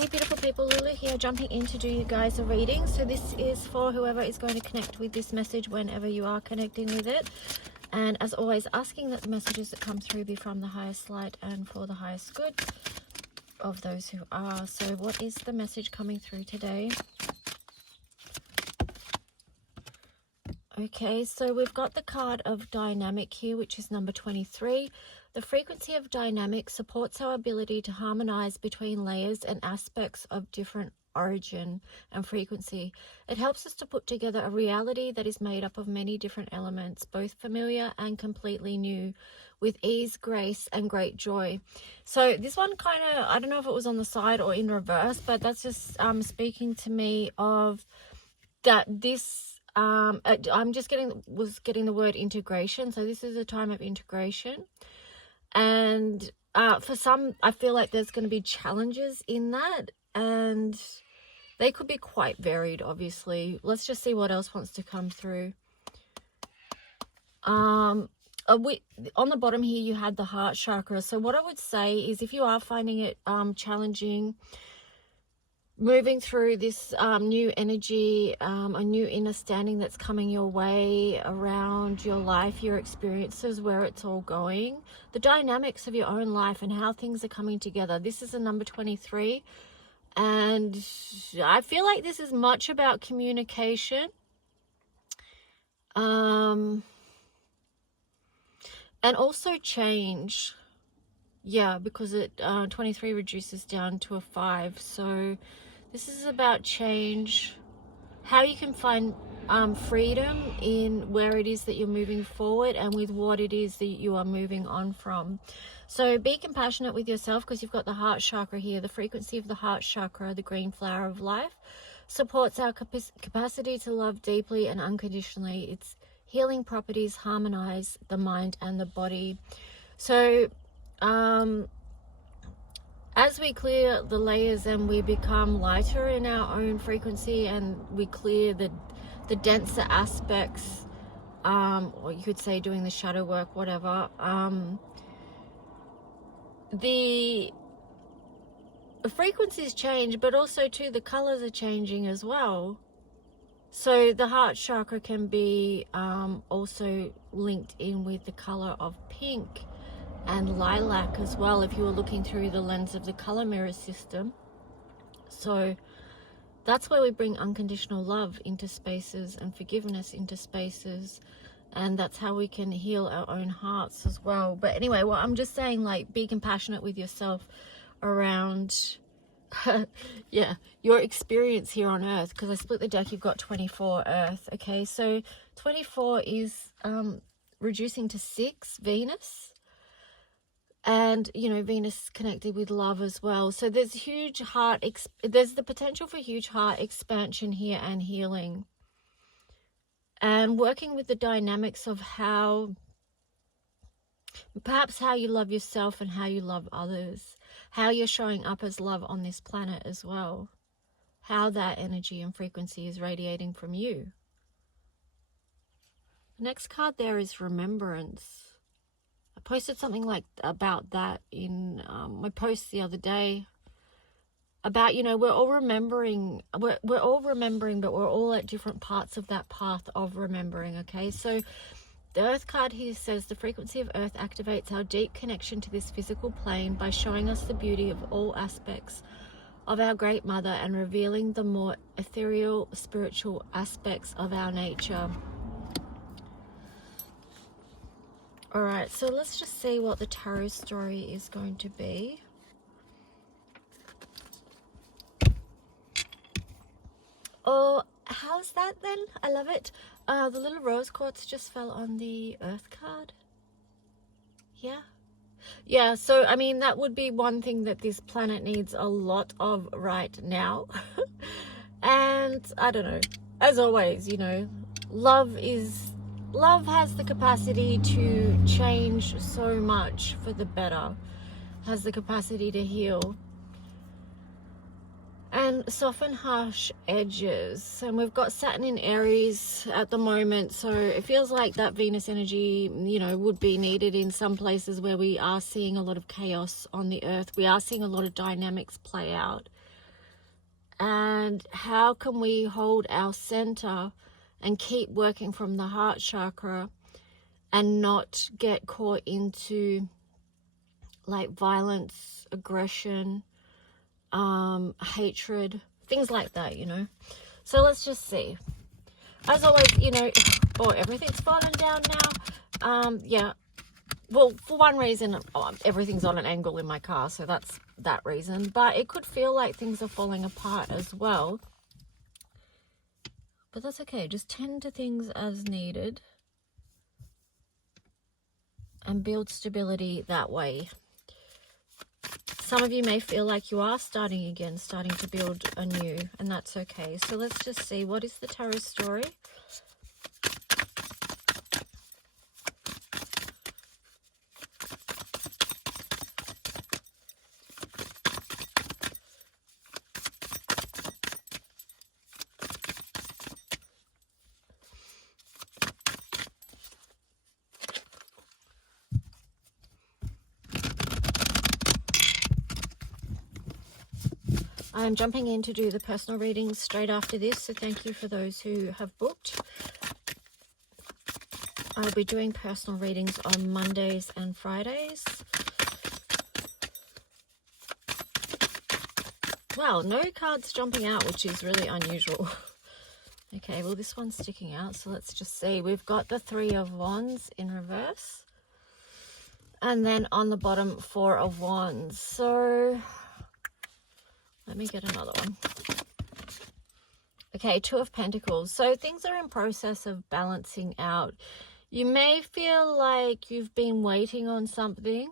Hey beautiful people, Lulu here, jumping in to do you guys a reading. So this is for whoever is going to connect with this message whenever you are connecting with it. And as always, asking that the messages that come through be from the highest light and for the highest good of those who are. So what is the message coming through today? Okay, so we've got the card of dynamic here, which is number 23. The frequency of dynamic supports our ability to harmonize between layers and aspects of different origin and frequency. It helps us to put together a reality that is made up of many different elements, both familiar and completely new, with ease, grace, and great joy. So this one kind of, I don't know if it was on the side or in reverse, but that's just speaking to me of that this I'm just getting the word integration. So this is a time of integration, and for some I feel like there's going to be challenges in that, and they could be quite varied. Obviously, let's just see what else wants to come through. On the bottom here you had the heart chakra. So what I would say is, if you are finding it challenging moving through this new energy, a new understanding that's coming your way around your life, your experiences, where it's all going, the dynamics of your own life and how things are coming together. This is a number 23, and I feel like this is much about communication, and also change. Yeah, because it 23 reduces down to a 5. So this is about change, how you can find freedom in where it is that you're moving forward and with what it is that you are moving on from. So be compassionate with yourself, because you've got the heart chakra here. The frequency of the heart chakra, the green flower of life, supports our capacity to love deeply and unconditionally. Its healing properties harmonize the mind and the body. So as we clear the layers and we become lighter in our own frequency, and we clear the denser aspects, or you could say doing the shadow work, whatever, the frequencies change, but also too the colors are changing as well. So the heart chakra can be also linked in with the color of pink and lilac as well, if you were looking through the lens of the color mirror system. So that's where we bring unconditional love into spaces and forgiveness into spaces, and that's how we can heal our own hearts as well. But anyway, well, I'm just saying, like, be compassionate with yourself around yeah, your experience here on earth, because I split the deck. You've got 24 earth. Okay, so 24 is reducing to 6 Venus, and you know, Venus connected with love as well. So there's huge heart there's the potential for huge heart expansion here and healing, and working with the dynamics of how, perhaps how you love yourself and how you love others, how you're showing up as love on this planet as well, how that energy and frequency is radiating from you. The next card there is remembrance. I posted something like about that in my post the other day, about, you know, we're all remembering, but we're all at different parts of that path of remembering. Okay, so the earth card here says the frequency of earth activates our deep connection to this physical plane by showing us the beauty of all aspects of our great mother and revealing the more ethereal spiritual aspects of our nature. All right, so let's just see what the tarot story is going to be. Oh, how's that then? I love it. The little rose quartz just fell on the earth card. Yeah, so I mean, that would be one thing that this planet needs a lot of right now. And I don't know, as always, you know, love has the capacity to change so much for the better, has the capacity to heal and soften harsh edges. And we've got Saturn in Aries at the moment, so it feels like that Venus energy, you know, would be needed in some places where we are seeing a lot of chaos on the earth. We are seeing a lot of dynamics play out. and how can we hold our center and keep working from the heart chakra and not get caught into like violence, aggression, hatred, things like that, you know. So let's just see. As always, you know, oh, everything's falling down now. Yeah, well, for one reason, everything's on an angle in my car, so that's that reason. But it could feel like things are falling apart as well. But that's okay. Just tend to things as needed and build stability that way. Some of you may feel like you are starting again, starting to build anew, and that's okay. So let's just see, what is the tarot story? I'm jumping in to do the personal readings straight after this, so thank you for those who have booked. I'll be doing personal readings on Mondays and Fridays. Wow, no cards jumping out, which is really unusual. Okay, well, this one's sticking out, so let's just see. We've got the Three of Wands in reverse. And then on the bottom, Four of Wands. So let me get another one. Okay, Two of Pentacles. So things are in process of balancing out. You may feel like you've been waiting on something.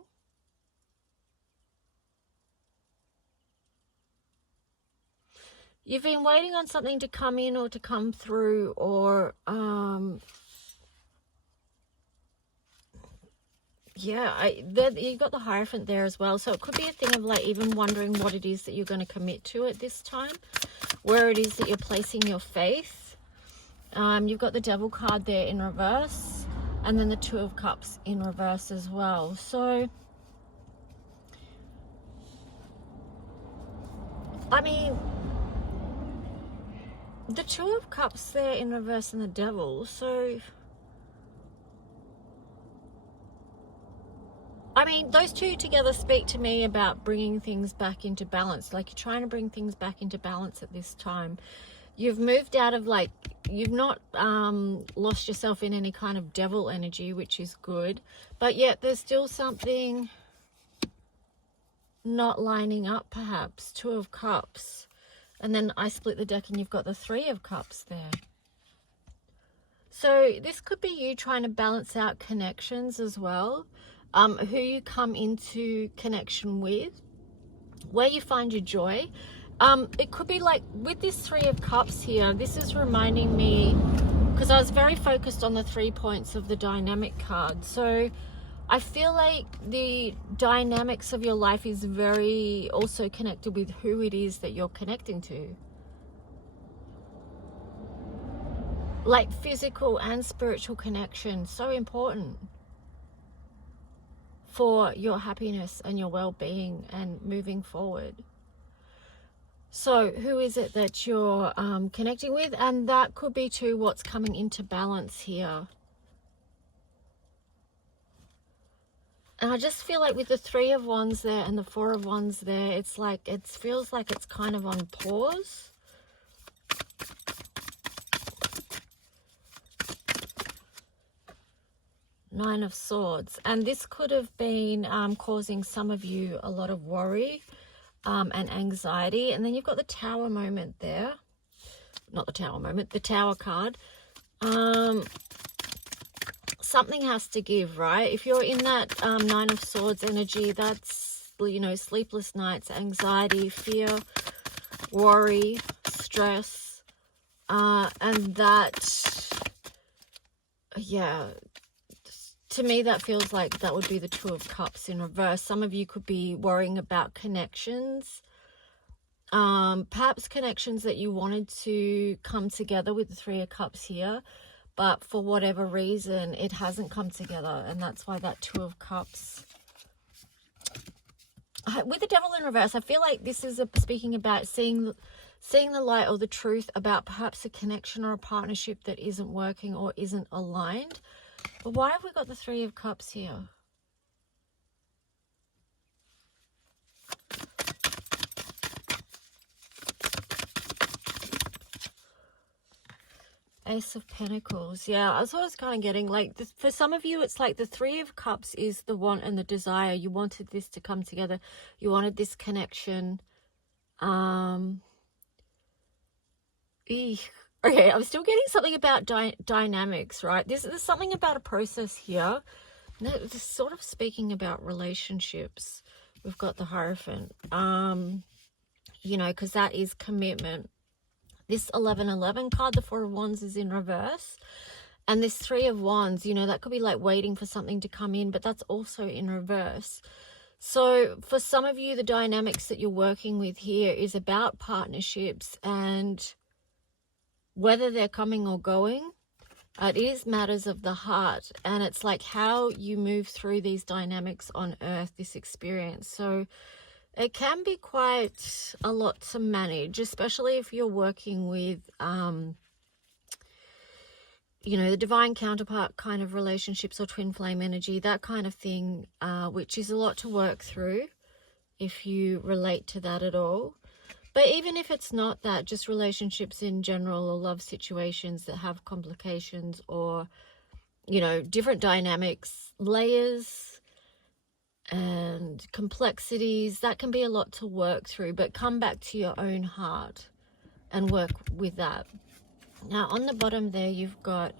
You've been waiting on something to come in or to come through, or yeah, you've got the Hierophant there as well. So it could be a thing of like even wondering what it is that you're going to commit to at this time, where it is that you're placing your faith. You've got the Devil card there in reverse, and then the Two of Cups in reverse as well. So, I mean, the Two of Cups there in reverse and the Devil. So, I mean, those two together speak to me about bringing things back into balance. Like, you're trying to bring things back into balance at this time. You've moved out of, like, you've not lost yourself in any kind of devil energy, which is good. But yet there's still something not lining up, perhaps. Two of Cups. And then I split the deck and you've got the Three of Cups there. So this could be you trying to balance out connections as well. Who you come into connection with, where you find your joy. It could be like with this Three of Cups here, this is reminding me, because I was very focused on the 3 points of the dynamic card. So I feel like the dynamics of your life is very also connected with who it is that you're connecting to. Like physical and spiritual connection, so important for your happiness and your well-being and moving forward. So who is it that you're connecting with? And that could be too what's coming into balance here. And I just feel like with the Three of Wands there and the Four of Wands there, it's like, it feels like it's kind of on pause. Nine of Swords. And this could have been causing some of you a lot of worry and anxiety. And then you've got the Tower moment there. Not the Tower moment, the Tower card. Something has to give, right? If you're in that Nine of Swords energy, that's, you know, sleepless nights, anxiety, fear, worry, stress. And that, yeah, to me, that feels like that would be the Two of Cups in reverse. Some of you could be worrying about connections. Perhaps connections that you wanted to come together with the Three of Cups here. But for whatever reason, it hasn't come together. And that's why that Two of Cups with the Devil in reverse, I feel like this is speaking about seeing the light or the truth about perhaps a connection or a partnership that isn't working or isn't aligned. But why have we got the Three of Cups here? Ace of Pentacles. Yeah, that's what I was kind of getting. Like, for some of you, it's like the Three of Cups is the want and the desire. You wanted this to come together. You wanted this connection. Okay, I'm still getting something about dynamics, right? There's something about a process here. No, this is sort of speaking about relationships. We've got the Hierophant, you know, because that is commitment. This 1111 card, the Four of Wands, is in reverse. And this Three of Wands, you know, that could be like waiting for something to come in, but that's also in reverse. So for some of you, the dynamics that you're working with here is about partnerships and whether they're coming or going. It is matters of the heart, and it's like how you move through these dynamics on earth, this experience. So it can be quite a lot to manage, especially if you're working with, you know, the divine counterpart kind of relationships or twin flame energy, that kind of thing, which is a lot to work through if you relate to that at all. But even if it's not that, just relationships in general or love situations that have complications or, you know, different dynamics, layers and complexities, that can be a lot to work through. But come back to your own heart and work with that. Now, on the bottom there, you've got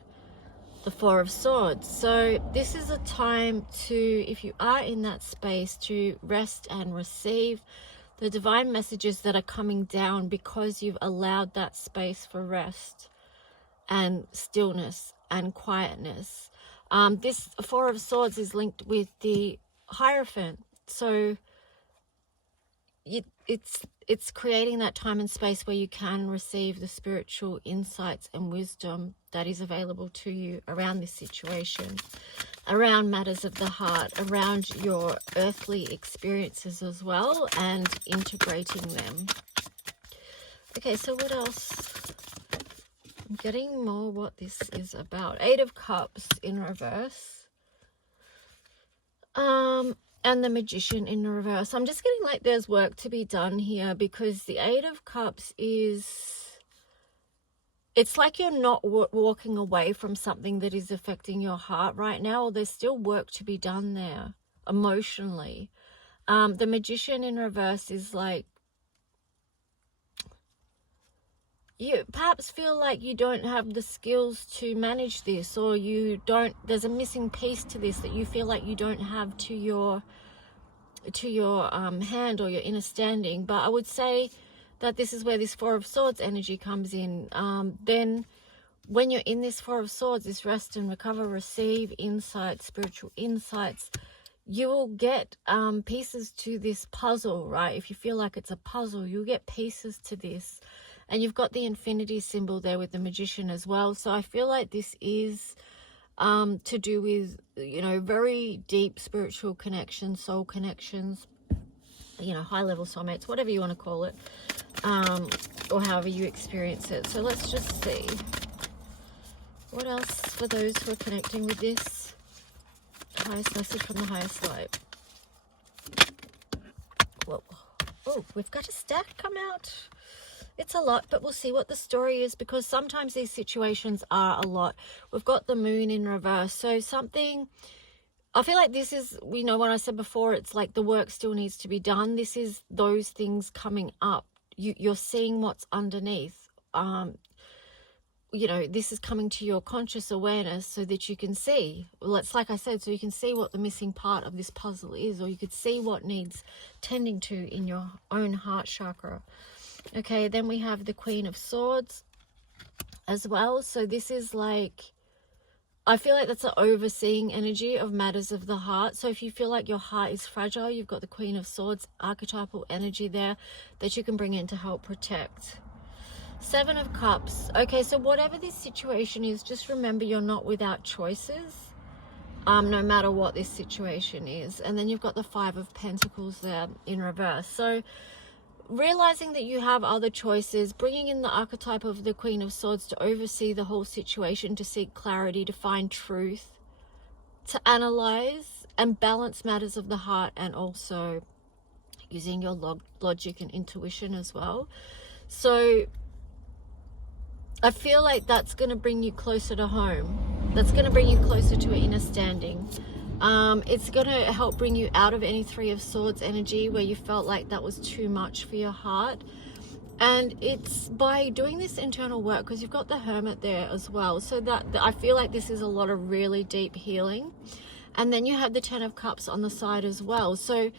the Four of Swords. So this is a time to, if you are in that space, to rest and receive the divine messages that are coming down because you've allowed that space for rest and stillness and quietness. This Four of Swords is linked with the Hierophant. So it's creating that time and space where you can receive the spiritual insights and wisdom that is available to you around this situation, around matters of the heart, around your earthly experiences as well, and integrating them. Okay, so what else? I'm getting more what this is about. Eight of Cups in reverse. And the Magician in reverse. I'm just getting like there's work to be done here, because the Eight of Cups is, it's like you're not walking away from something that is affecting your heart right now, or there's still work to be done there emotionally. The Magician in reverse is like, you perhaps feel like you don't have the skills to manage this, or you don't, there's a missing piece to this that you feel like you don't have to your hand or your inner standing. But I would say that this is where this Four of Swords energy comes in. Then when you're in this Four of Swords, this rest and recover, receive insights, spiritual insights, you will get pieces to this puzzle, right? If you feel like it's a puzzle, you'll get pieces to this. And you've got the infinity symbol there with the Magician as well. So I feel like this is to do with, you know, very deep spiritual connections, soul connections, you know, high level soulmates, whatever you want to call it, or however you experience it. So let's just see. What else for those who are connecting with this? Highest message from the highest light. Whoa. Oh, we've got a stack come out. It's a lot, but we'll see what the story is, because sometimes these situations are a lot. We've got the Moon in reverse. So something, I feel like this is, you know, when I said before, it's like the work still needs to be done. This is those things coming up. You're seeing what's underneath. You know, this is coming to your conscious awareness so that you can see. Well, it's like I said, so you can see what the missing part of this puzzle is, or you could see what needs tending to in your own heart chakra. Okay, then we have the Queen of Swords as well. So this is like, I feel like that's an overseeing energy of matters of the heart. So if you feel like your heart is fragile, you've got the Queen of Swords archetypal energy there that you can bring in to help protect. Seven of Cups. Okay, so whatever this situation is, just remember you're not without choices. no matter what this situation is. And then you've got the Five of Pentacles there in reverse. So realizing that you have other choices, bringing in the archetype of the Queen of Swords to oversee the whole situation, to seek clarity, to find truth, to analyze and balance matters of the heart, and also using your logic and intuition as well. So I feel like that's going to bring you closer to home. That's going to bring you closer to an inner standing. It's going to help bring you out of any Three of Swords energy where you felt like that was too much for your heart. And it's by doing this internal work, because you've got the Hermit there as well. So that I feel like this is a lot of really deep healing. And then you have the Ten of Cups on the side as well. So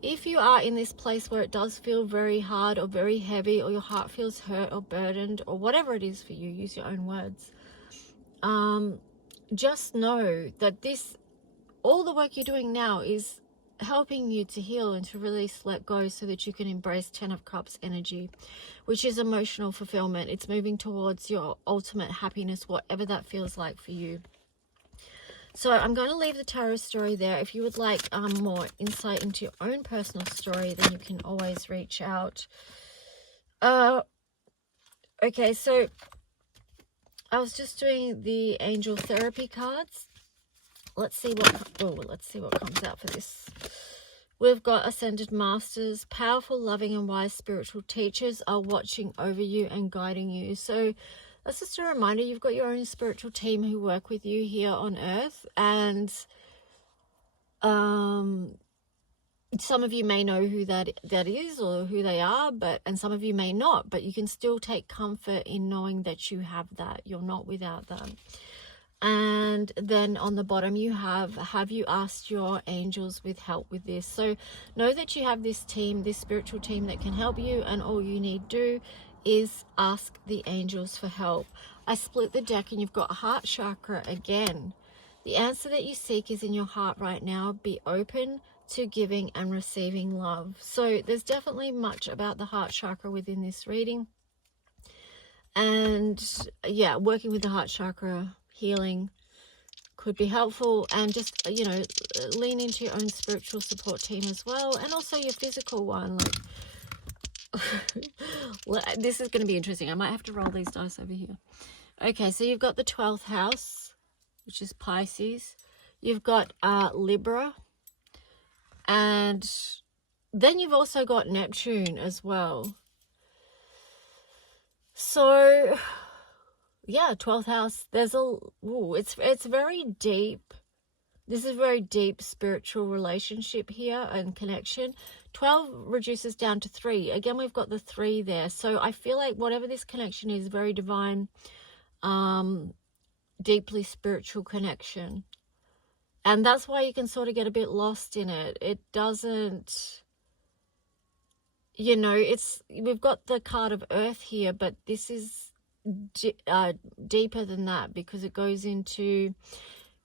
if you are in this place where it does feel very hard or very heavy, or your heart feels hurt or burdened, or whatever it is for you, use your own words. Just know that all the work you're doing now is helping you to heal and to release, let go, so that you can embrace Ten of Cups energy, which is emotional fulfillment. It's moving towards your ultimate happiness, whatever that feels like for you. So I'm going to leave the tarot story there. If you would like more insight into your own personal story, then you can always reach out. Okay, so I was just doing the angel therapy cards. Let's see what comes out for this. We've got Ascended Masters. Powerful, loving, and wise spiritual teachers are watching over you and guiding you. So that's just a reminder, you've got your own spiritual team who work with you here on Earth. And some of you may know who that is or who they are, and some of you may not. But you can still take comfort in knowing that you have that. You're not without them. And then on the bottom you have you asked your angels with help with this? So know that you have this team, this spiritual team that can help you, and all you need to do is ask the angels for help. I split the deck and you've got heart chakra again. The answer that you seek is in your heart right now. Be open to giving and receiving love. So there's definitely much about the heart chakra within this reading. And yeah, working with the heart chakra, healing could be helpful. And just, you know, lean into your own spiritual support team as well, and also your physical one. Like this is going to be interesting. I might have to roll these dice over here. Okay, so you've got the 12th house, which is Pisces. You've got Libra, and then you've also got Neptune as well. So yeah, 12th house, there's it's very deep. This is a very deep spiritual relationship here and connection. 12 reduces down to 3. Again, we've got the 3 there. So I feel like whatever this connection is, very divine, deeply spiritual connection. And that's why you can sort of get a bit lost in it. It doesn't, you know, we've got the card of Earth here, but this is deeper than that, because it goes into,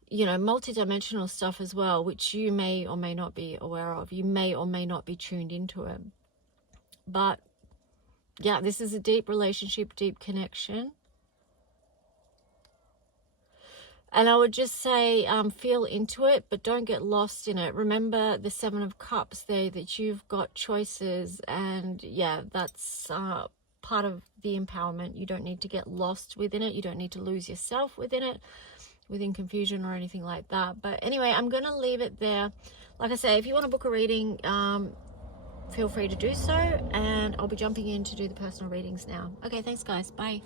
you know, multidimensional stuff as well, which you may or may not be aware of. You may or may not be tuned into it. But yeah, this is a deep relationship, deep connection. And I would just say, feel into it, but don't get lost in it. Remember the 7 of Cups there, that you've got choices. And yeah, that's part of the empowerment. You don't need to get lost within it. You don't need to lose yourself within it, within confusion or anything like that. But anyway, I'm going to leave it there. Like I say, if you want to book a reading, feel free to do so. And I'll be jumping in to do the personal readings now. Okay, thanks guys. Bye.